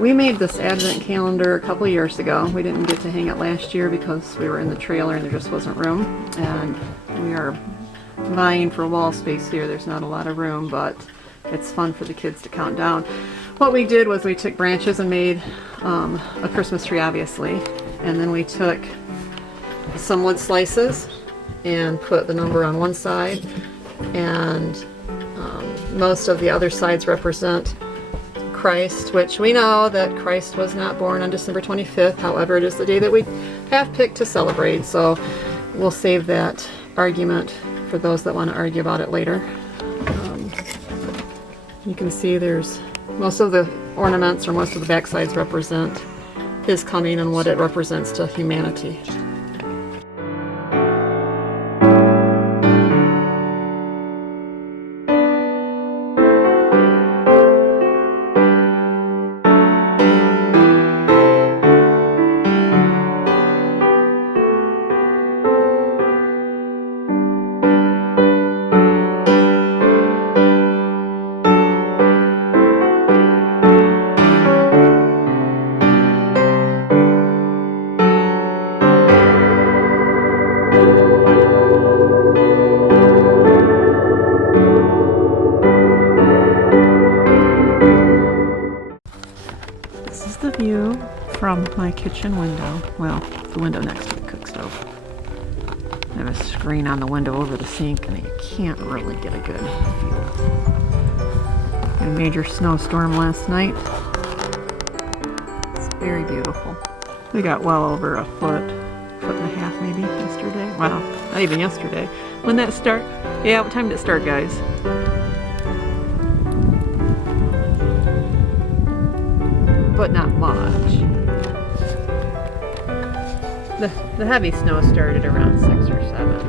We made this advent calendar a couple years ago. We didn't get to hang it last year because we were in the trailer and there just wasn't room. And we are vying for wall space here. There's not a lot of room, but it's fun for the kids to count down. What we did was we took branches and made a Christmas tree, obviously. And then we took some wood slices and put the number on one side. And most of the other sides represent Christ, which we know that Christ was not born on December 25th. However, it is the day that we have picked to celebrate, so we'll save that argument for those that want to argue about it later. You can see there's most of the ornaments or most of the back sides represent his coming and what it represents to humanity. This is the view from my kitchen window. Well, the window next to the cook stove. I have a screen on the window over the sink and you can't really get a good view. Had a major snowstorm last night. It's very beautiful. We got well over a foot and a half maybe yesterday. Wow, not even yesterday. When did that start? Yeah, what time did it start, guys? But not much. The heavy snow started around 6 or 7.